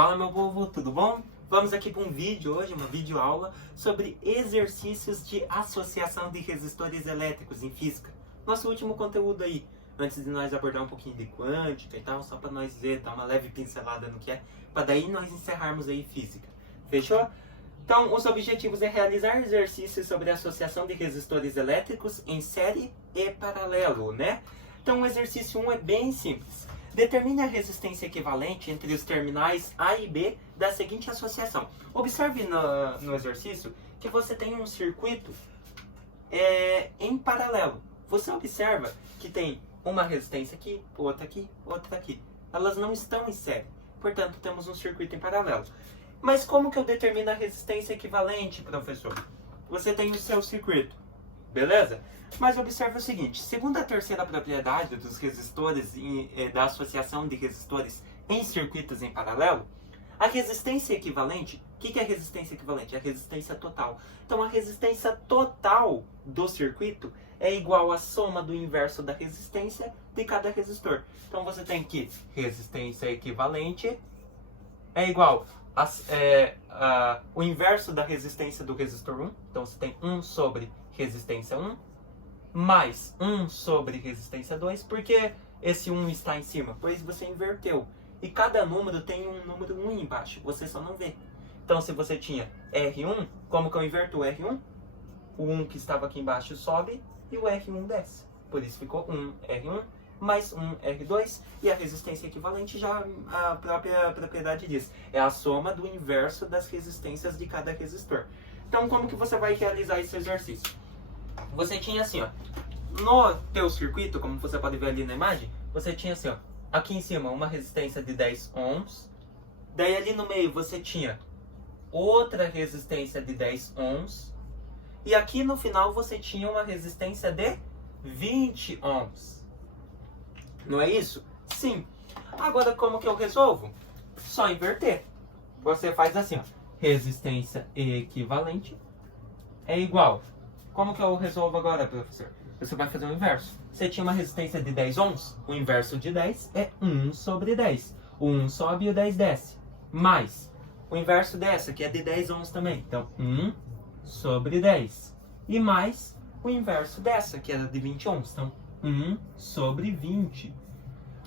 Fala, meu povo, tudo bom? Vamos aqui para um vídeo hoje, uma videoaula sobre exercícios de associação de resistores elétricos em física. Nosso último conteúdo aí, antes de nós abordar um pouquinho de quântica e tal, só para nós ver, dar uma leve pincelada no que é, para daí nós encerrarmos aí física. Fechou? Então, os objetivos é realizar exercícios sobre a associação de resistores elétricos em série e paralelo, né? Então, o exercício 1 é bem simples. Determine a resistência equivalente entre os terminais A e B da seguinte associação. Observe no exercício que você tem um circuito em paralelo. Você observa que tem uma resistência aqui, outra aqui, outra aqui. Elas não estão em série. Portanto, temos um circuito em paralelo. Mas como que eu determino a resistência equivalente, professor? Você tem o seu circuito, beleza? Mas observe o seguinte, segundo a terceira propriedade dos resistores da associação de resistores em circuitos em paralelo, a resistência equivalente, o que é resistência equivalente? É a resistência total. Então a resistência total do circuito é igual à soma do inverso da resistência de cada resistor. Então você tem que resistência equivalente é igual o inverso da resistência do resistor 1. Então você tem 1 sobre resistência 1 mais 1 sobre resistência 2. Por que esse 1 está em cima? Pois você inverteu. E cada número tem um número 1 embaixo. Você só não vê. Então se você tinha R1, como que eu inverto o R1? O 1 que estava aqui embaixo sobe e o R1 desce. Por isso ficou 1 R1 mais 1 R2, e a resistência equivalente já a própria propriedade diz. É a soma do inverso das resistências de cada resistor. Então como que você vai realizar esse exercício? Você tinha assim, ó, no teu circuito, como você pode ver ali na imagem, você tinha assim, ó, aqui em cima uma resistência de 10 ohms, daí ali no meio você tinha outra resistência de 10 ohms, e aqui no final você tinha uma resistência de 20 ohms. Não é isso? Sim. Agora como que eu resolvo? Só inverter. Você faz assim, ó, resistência equivalente é igual. Como que eu resolvo agora, professor? Você vai fazer o inverso. Você tinha uma resistência de 10 ohms, o inverso de 10 é 1 sobre 10. O 1 sobe e o 10 desce. Mais o inverso dessa, que é de 10 ohms também. Então, 1 sobre 10. E mais o inverso dessa, que era de 20 ohms. Então, 1 sobre 20.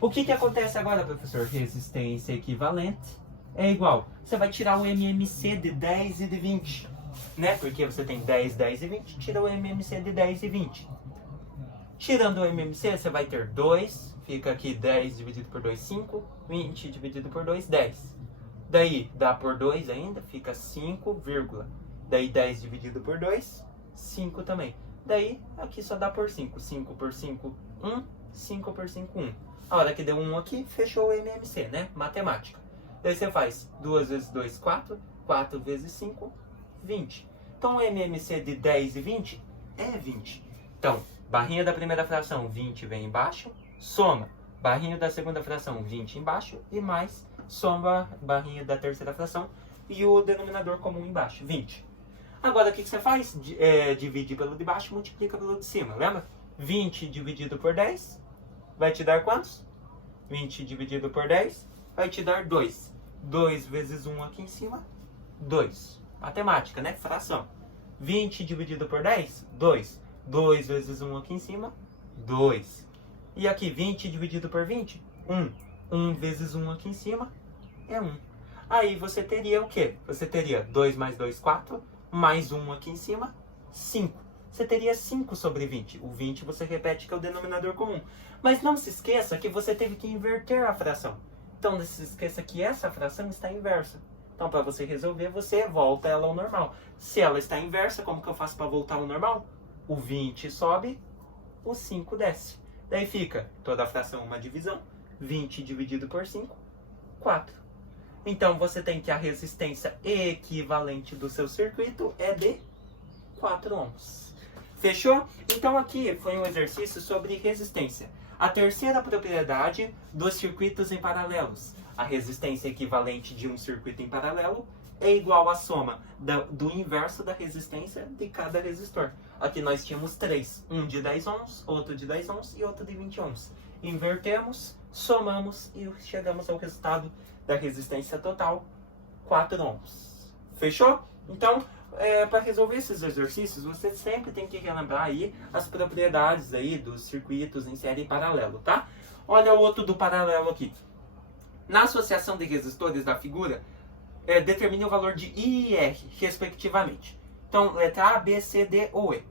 O que acontece agora, professor? Resistência equivalente é igual. Você vai tirar o MMC de 10 e de 20. Né? Porque você tem 10, 10 e 20. Tira o MMC de 10 e 20. Tirando o MMC, você vai ter 2. Fica aqui 10 dividido por 2, 5. 20 dividido por 2, 10. Daí, dá por 2 ainda. Fica 5, daí 10 dividido por 2, 5 também. Daí, aqui só dá por 5. 5 por 5, 1. 5 por 5, 1. A hora que deu 1 aqui, fechou o MMC, né? Matemática. Daí você faz 2 vezes 2, 4. 4 vezes 5, 20. Então, o MMC de 10 e 20 é 20. Então, barrinha da primeira fração, 20 vem embaixo. Soma, barrinha da segunda fração, 20 embaixo. E mais, soma, barrinha da terceira fração. E o denominador comum embaixo, 20. Agora, o que você faz? Divide pelo de baixo, multiplica pelo de cima, lembra? 20 dividido por 10 vai te dar quantos? 20 dividido por 10 vai te dar 2. 2 vezes 1 aqui em cima, 2. Matemática, né? Fração. 20 dividido por 10, 2. 2 vezes 1 aqui em cima, 2. E aqui, 20 dividido por 20, 1. 1 vezes 1 aqui em cima é 1. Aí você teria o quê? Você teria 2 mais 2, 4. Mais 1 aqui em cima, 5. Você teria 5 sobre 20. O 20 você repete que é o denominador comum. Mas não se esqueça que você teve que inverter a fração. Então não se esqueça que essa fração está inversa. Então para você resolver, você volta ela ao normal. Se ela está inversa, como que eu faço para voltar ao normal? O 20 sobe, o 5 desce. Daí fica toda a fração uma divisão. 20 dividido por 5, 4. Então, você tem que a resistência equivalente do seu circuito é de 4 ohms. Fechou? Então, aqui foi um exercício sobre resistência. A terceira propriedade dos circuitos em paralelos. A resistência equivalente de um circuito em paralelo é igual à soma do inverso da resistência de cada resistor. Aqui nós tínhamos 3. Um de 10 ohms, outro de 10 ohms e outro de 20 ohms. Invertemos, somamos e chegamos ao resultado da resistência total, 4 ohms. Fechou? Então, para resolver esses exercícios, você sempre tem que relembrar aí as propriedades aí dos circuitos em série e paralelo, tá? Olha o outro do paralelo aqui. Na associação de resistores da figura, determine o valor de I e R, respectivamente. Então, letra A, B, C, D ou E.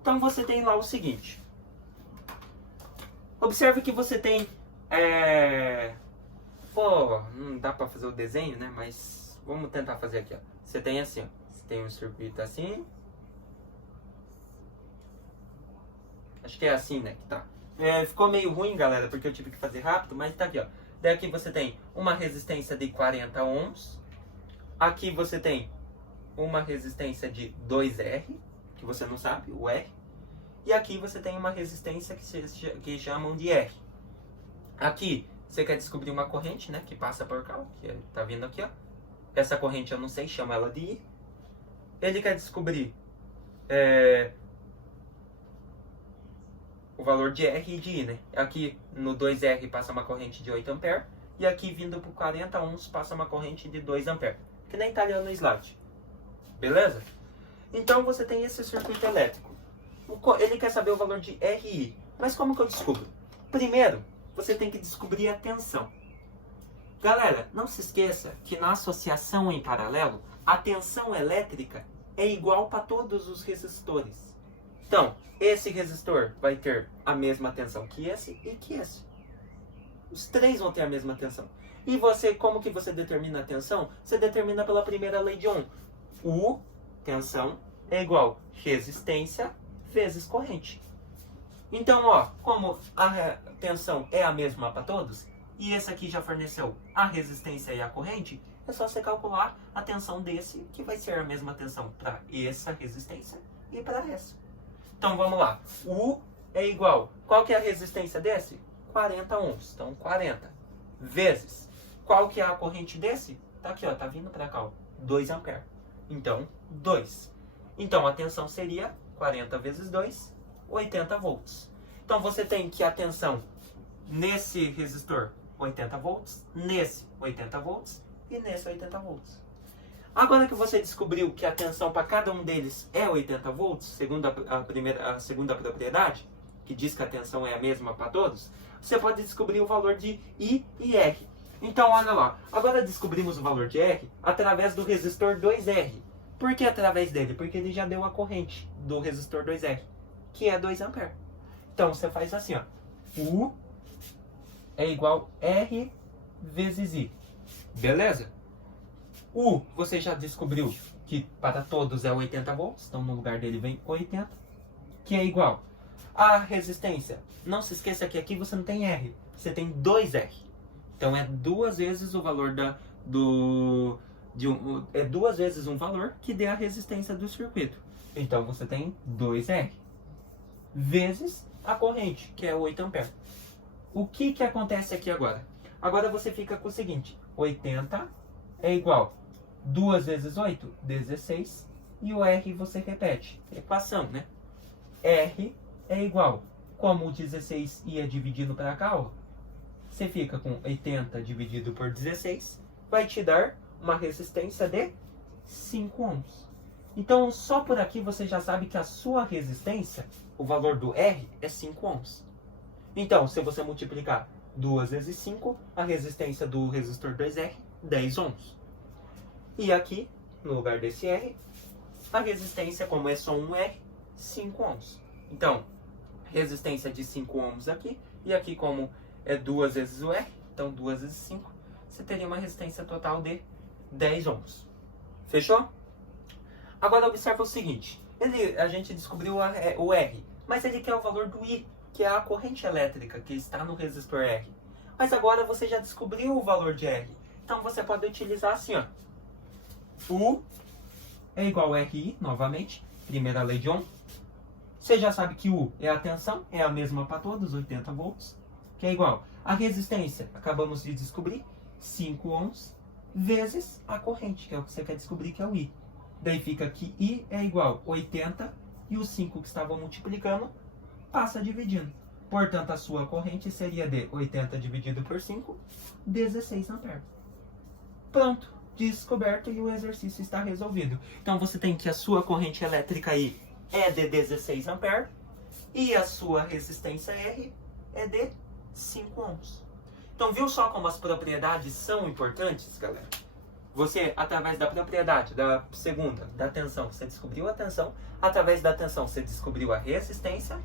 Então, você tem lá o seguinte. Observe que você tem... não dá para fazer o desenho, né? Mas vamos tentar fazer aqui, ó. Você tem assim, ó. Você tem um circuito assim. Acho que é assim, né? Que tá. Ficou meio ruim, galera, porque eu tive que fazer rápido, mas tá aqui, ó. Daqui você tem uma resistência de 40 ohms. Aqui você tem uma resistência de 2R, que você não sabe, o R. E aqui você tem uma resistência que chamam de R. Aqui você quer descobrir uma corrente, né, que passa por cá, que tá vindo aqui, ó. Essa corrente eu não sei, chama ela de I. Ele quer descobrir o valor de R e de I, né? Aqui no 2R passa uma corrente de 8 A. E aqui vindo por 40 ohms passa uma corrente de 2 A. Que nem tá ali no slide. Beleza? Então você tem esse circuito elétrico. Ele quer saber o valor de R e I. Mas como que eu descubro? Primeiro, você tem que descobrir a tensão. Galera, não se esqueça que na associação em paralelo, a tensão elétrica é igual para todos os resistores. Então, esse resistor vai ter a mesma tensão que esse e que esse. Os três vão ter a mesma tensão. E você, como que você determina a tensão? Você determina pela primeira lei de Ohm. U, tensão, é igual resistência vezes corrente. Então, ó, como a tensão é a mesma para todos, e esse aqui já forneceu a resistência e a corrente, é só você calcular a tensão desse, que vai ser a mesma tensão para essa resistência e para essa. Então, vamos lá. U é igual, qual que é a resistência desse? 40 ohms. Então, 40 vezes. Qual que é a corrente desse? Tá aqui, ó, tá vindo para cá, ó, 2 A. Então, 2. Então, a tensão seria 40 vezes 2, 80 volts. Então, você tem que a tensão nesse resistor, 80 volts, nesse 80 volts e nesse 80 volts. Agora que você descobriu que a tensão para cada um deles é 80 volts, segundo a segunda propriedade, que diz que a tensão é a mesma para todos, você pode descobrir o valor de I e R. Então, olha lá. Agora descobrimos o valor de R através do resistor 2R. Por que através dele? Porque ele já deu a corrente do resistor 2R, que é 2 A. Então, você faz assim, ó. U é igual R vezes I. Beleza? U, você já descobriu que para todos é 80 volts. Então, no lugar dele vem 80. Que é igual a resistência. Não se esqueça que aqui você não tem R. Você tem 2R. Então, é duas vezes o valor é duas vezes um valor que dê a resistência do circuito. Então, você tem 2R. Vezes a corrente, que é 8 A. O que que acontece aqui agora? Agora você fica com o seguinte. 80 é igual 2 vezes 8, 16. E o R você repete. Equação, né? R é igual. Como o 16 ia dividindo para cá, ó, você fica com 80 dividido por 16. Vai te dar uma resistência de 5 ohms. Então, só por aqui você já sabe que a sua resistência, o valor do R, é 5 ohms. Então, se você multiplicar 2 vezes 5, a resistência do resistor 2R, 10 ohms. E aqui, no lugar desse R, a resistência, como é só um R, 5 ohms. Então, resistência de 5 ohms aqui, e aqui como é 2 vezes o R, então 2 vezes 5, você teria uma resistência total de 10 ohms. Fechou? Agora observa o seguinte, a gente descobriu o R, mas ele quer o valor do I, que é a corrente elétrica que está no resistor R. Mas agora você já descobriu o valor de R, então você pode utilizar assim, ó. U é igual a RI, novamente, primeira lei de Ohm. Você já sabe que U é a tensão, é a mesma para todos, 80 volts, que é igual a resistência, acabamos de descobrir, 5 ohms, vezes a corrente, que é o que você quer descobrir, que é o I. Daí fica que I é igual a 80 e os 5 que estavam multiplicando passa dividindo. Portanto, a sua corrente seria de 80 dividido por 5, 16 A. Pronto, descoberto e o exercício está resolvido. Então você tem que a sua corrente elétrica aí é de 16 A e a sua resistência R é de 5 ohms. Então viu só como as propriedades são importantes, galera? Você, através da propriedade da segunda, da tensão, você descobriu a tensão. Através da tensão, você descobriu a resistência.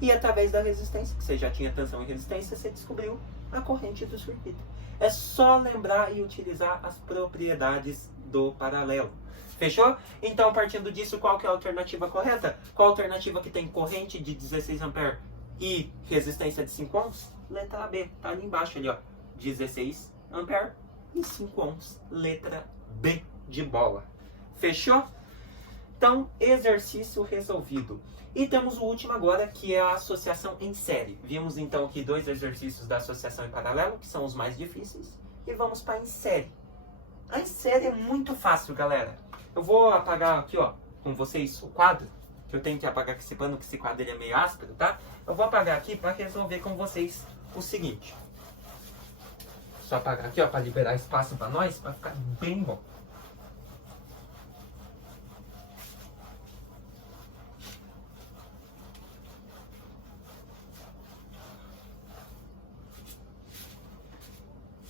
E através da resistência, que você já tinha tensão e resistência, você descobriu a corrente do circuito. É só lembrar e utilizar as propriedades do paralelo. Fechou? Então, partindo disso, qual que é a alternativa correta? Qual a alternativa que tem corrente de 16 A e resistência de 5 ohms? Letra B. Tá ali embaixo, ali, ó. 16 A e 5 ohms. Letra B de bola. Fechou? Então, exercício resolvido. E temos o último agora, que é a associação em série. Vimos então aqui 2 exercícios da associação em paralelo, que são os mais difíceis. E vamos para a em série. A em série é muito fácil, galera. Eu vou apagar aqui, ó, com vocês o quadro. Que eu tenho que apagar com esse pano, que esse quadro ele é meio áspero, tá? Eu vou apagar aqui para resolver com vocês o seguinte. Só apagar aqui, ó, para liberar espaço para nós, para ficar bem bom.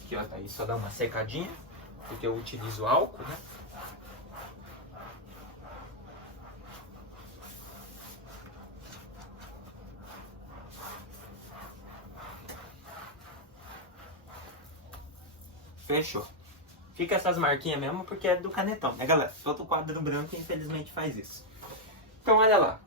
Aqui, ó, tá aí, só dá uma secadinha, porque eu utilizo álcool, né? Fechou. Fica essas marquinhas mesmo porque é do canetão, né, galera? Todo quadro branco, infelizmente, faz isso. Então, olha lá.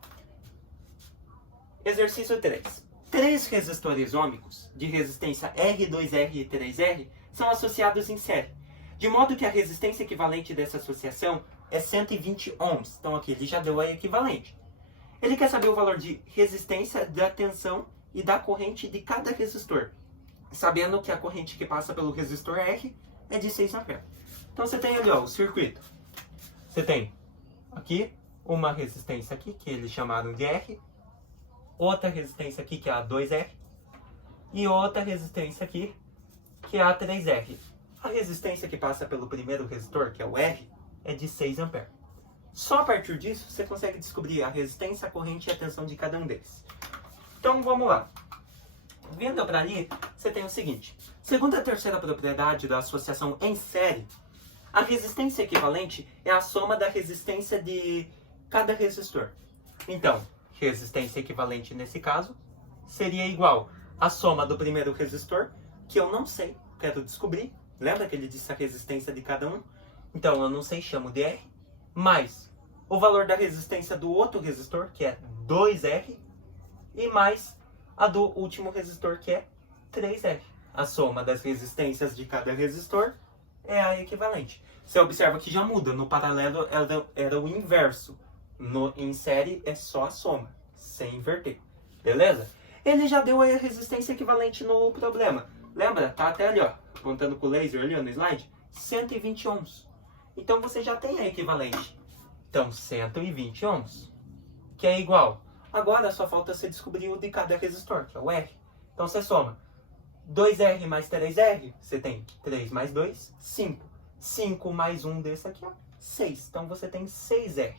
Exercício 3. 3 resistores ômicos de resistência R, 2R e 3R são associados em série, de modo que a resistência equivalente dessa associação é 120 ohms. Então, aqui ele já deu a equivalente. Ele quer saber o valor de resistência, da tensão e da corrente de cada resistor, sabendo que a corrente que passa pelo resistor R é de 6 A. Então você tem ali, ó, o circuito. Você tem aqui uma resistência aqui, que eles chamaram de R, outra resistência aqui, que é a 2R, e outra resistência aqui, que é a 3R. A resistência que passa pelo primeiro resistor, que é o R, é de 6 A. Só a partir disso você consegue descobrir a resistência, a corrente e a tensão de cada um deles. Então vamos lá. Vindo para ali, você tem o seguinte. Segundo a terceira propriedade da associação em série, a resistência equivalente é a soma da resistência de cada resistor. Então, resistência equivalente nesse caso seria igual à soma do primeiro resistor, que eu não sei, quero descobrir. Lembra que ele disse a resistência de cada um? Então, eu não sei, chamo de R, mais o valor da resistência do outro resistor, que é 2R, e mais a do último resistor, que é 3R. A soma das resistências de cada resistor é a equivalente. Você observa que já muda. No paralelo era o inverso. Em série é só a soma, sem inverter. Beleza? Ele já deu a resistência equivalente no problema. Lembra? Tá até ali, ó, apontando com o laser ali, ó, no slide. 120 ohms. Então você já tem a equivalente. Então 120 ohms, que é igual. Agora só falta você descobrir o de cada resistor, que é o R. Então você soma 2R mais 3R, você tem 3 mais 2, 5. 5 mais 1 desse aqui, ó, 6. Então você tem 6R.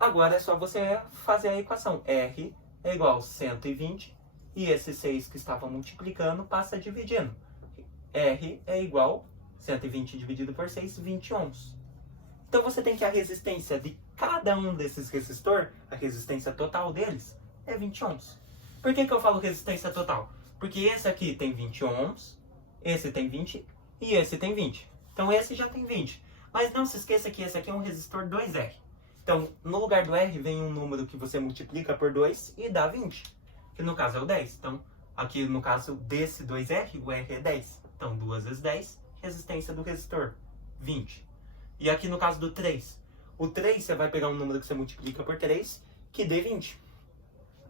Agora é só você fazer a equação. R é igual a 120 e esse 6 que estava multiplicando passa dividindo. R é igual a 120 dividido por 6, 20 ohms. Então você tem que a resistência de cada um desses resistores, a resistência total deles, é 20 ohms. Por que eu falo resistência total? Porque esse aqui tem 20 ohms, esse tem 20 e esse tem 20. Então esse já tem 20. Mas não se esqueça que esse aqui é um resistor 2R. Então, no lugar do R vem um número que você multiplica por 2 e dá 20. Que no caso é o 10. Então, aqui no caso desse 2R, o R é 10. Então, 2 vezes 10, resistência do resistor, 20. E aqui no caso do 3, o 3 você vai pegar um número que você multiplica por 3, que dê 20.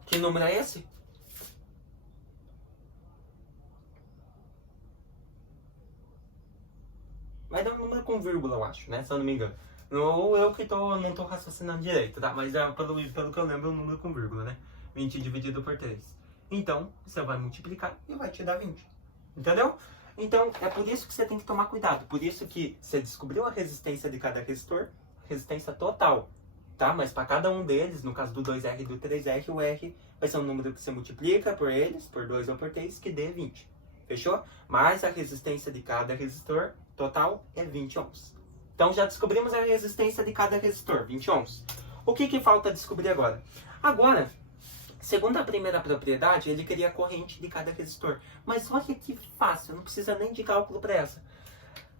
Que número é esse? Vai dar um número com vírgula, eu acho, né? Se eu não me engano. Ou eu que não tô raciocinando direito, tá? Mas pelo que eu lembro é um número com vírgula, né? 20 dividido por 3. Então, você vai multiplicar e vai te dar 20. Entendeu? Então, é por isso que você tem que tomar cuidado. Por isso que você descobriu a resistência de cada resistor, resistência total, tá? Mas para cada um deles, no caso do 2R e do 3R, o R vai ser um número que você multiplica por eles, por 2 ou por 3, que dê 20. Fechou? Mas a resistência de cada resistor total é 20 ohms. Então, já descobrimos a resistência de cada resistor, 20 ohms. O que falta descobrir agora? Agora, segundo a primeira propriedade, ele queria a corrente de cada resistor. Mas olha que fácil, não precisa nem de cálculo para essa.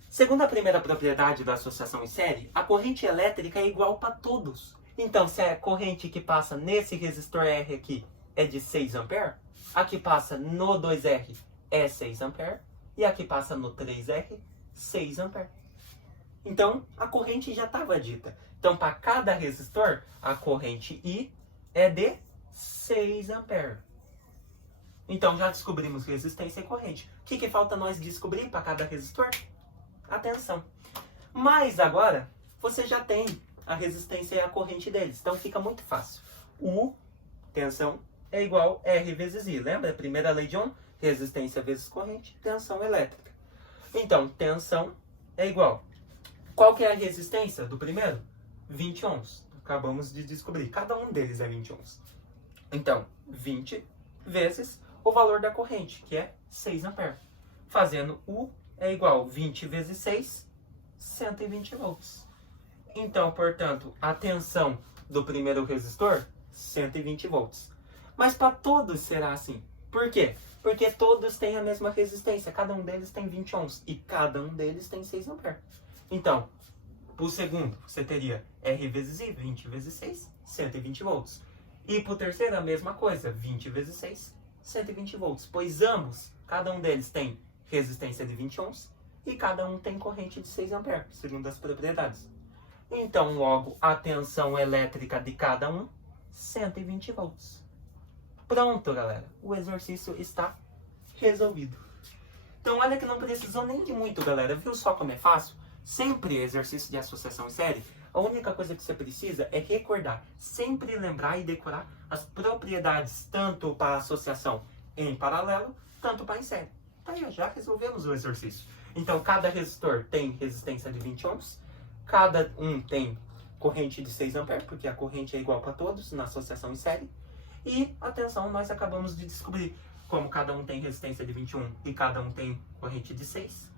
Segundo a primeira propriedade da associação em série, a corrente elétrica é igual para todos. Então, se a corrente que passa nesse resistor R aqui é de 6 A, a que passa no 2R é 6 A, e a que passa no 3R, 6 A. Então, a corrente já estava dita. Então, para cada resistor, a corrente I é de 6 A. Então, já descobrimos resistência e corrente. O que falta nós descobrir para cada resistor? A tensão. Mas agora, você já tem a resistência e a corrente deles. Então, fica muito fácil. U, tensão, é igual R vezes I. Lembra? Primeira lei de Ohm, resistência vezes corrente, tensão elétrica. Então, tensão é igual. Qual que é a resistência do primeiro? 20 ohms. Acabamos de descobrir. Cada um deles é 20 ohms. Então, 20 vezes o valor da corrente, que é 6 A. Fazendo U é igual a 20 vezes 6, 120 volts. Então, portanto, a tensão do primeiro resistor, 120 volts. Mas para todos será assim. Por quê? Porque todos têm a mesma resistência. Cada um deles tem 20 ohms. E cada um deles tem 6 A. Então, para o segundo, você teria R vezes I, 20 vezes 6, 120 volts. E para o terceiro, a mesma coisa, 20 vezes 6, 120 volts. Pois ambos, cada um deles tem resistência de 20 ohms e cada um tem corrente de 6 A, segundo as propriedades. Então, logo, a tensão elétrica de cada um, 120 volts. Pronto, galera. O exercício está resolvido. Então, olha que não precisou nem de muito, galera. Viu só como é fácil? Sempre exercício de associação em série, a única coisa que você precisa é recordar, sempre lembrar e decorar as propriedades, tanto para a associação em paralelo, tanto para em série. Tá aí, já resolvemos o exercício. Então, cada resistor tem resistência de 20 ohms, cada um tem corrente de 6 A, porque a corrente é igual para todos na associação em série, e a tensão nós acabamos de descobrir, como cada um tem resistência de 21 e cada um tem corrente de 6,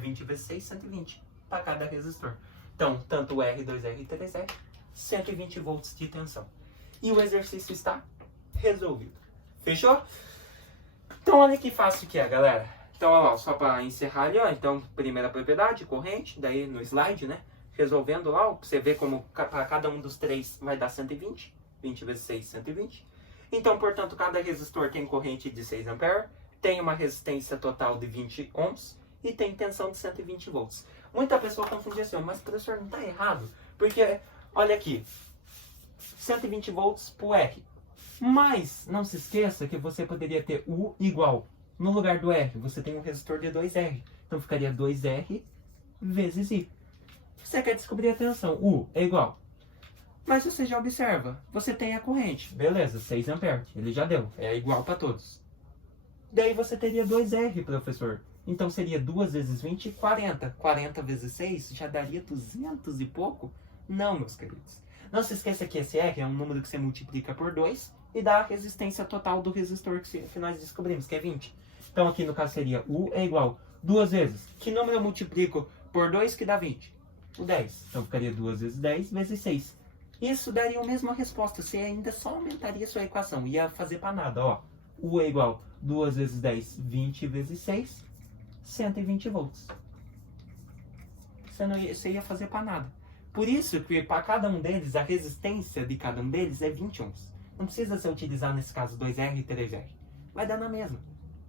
20 vezes 6, 120 para cada resistor. Então, tanto o R, 2R e 3R, 120 volts de tensão. E o exercício está resolvido. Fechou? Então, olha que fácil que é, galera. Então, olha lá, só para encerrar ali, ó. Então, primeira propriedade, corrente, daí no slide, né? Resolvendo lá, ó, você vê como para cada um dos três vai dar 120. 20 vezes 6, 120. Então, portanto, cada resistor tem corrente de 6 A, tem uma resistência total de 20 ohms e tem tensão de 120 volts. Muita pessoa confunde assim, mas professor, não está errado? Porque, olha aqui, 120 volts para o R. Mas, não se esqueça que você poderia ter U igual. No lugar do R, você tem um resistor de 2R. Então, ficaria 2R vezes I. Você quer descobrir a tensão. U é igual. Mas você já observa, você tem a corrente. Beleza, 6 A. Ele já deu. É igual para todos. Daí você teria 2R, professor. Então seria 2 vezes 20, 40. 40 vezes 6 já daria 200 e pouco? Não, meus queridos. Não se esqueça que esse R é um número que você multiplica por 2 e dá a resistência total do resistor que nós descobrimos, que é 20. Então aqui no caso seria U é igual 2 vezes. Que número eu multiplico por 2 que dá 20? O 10. Então ficaria 2 vezes 10 vezes 6. Isso daria a mesma resposta. Você ainda só aumentaria sua equação. Ia fazer para nada, ó. U é igual 2 vezes 10, 20 vezes 6, 120 volts. Você ia fazer para nada. Por isso que para cada um deles, a resistência de cada um deles é 20 ohms. Não precisa se utilizar nesse caso 2R e 3R. Vai dar na mesma.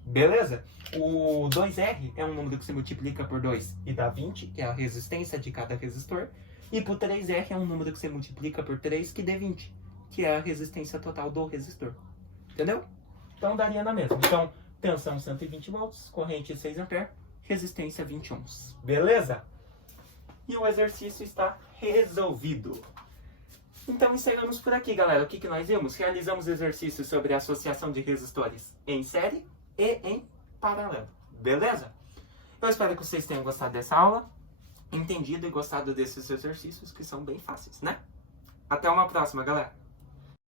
Beleza? O 2R é um número que você multiplica por 2 e dá 20, que é a resistência de cada resistor. E para o 3R é um número que você multiplica por 3 que dê 20, que é a resistência total do resistor. Entendeu? Então daria na mesma. Então, tensão 120 volts, corrente 6 A, resistência 20 ohms. Beleza? E o exercício está resolvido. Então encerramos por aqui, galera. O que nós vimos? Realizamos exercícios sobre a associação de resistores em série e em paralelo. Beleza? Eu espero que vocês tenham gostado dessa aula, entendido e gostado desses exercícios que são bem fáceis, né? Até uma próxima, galera!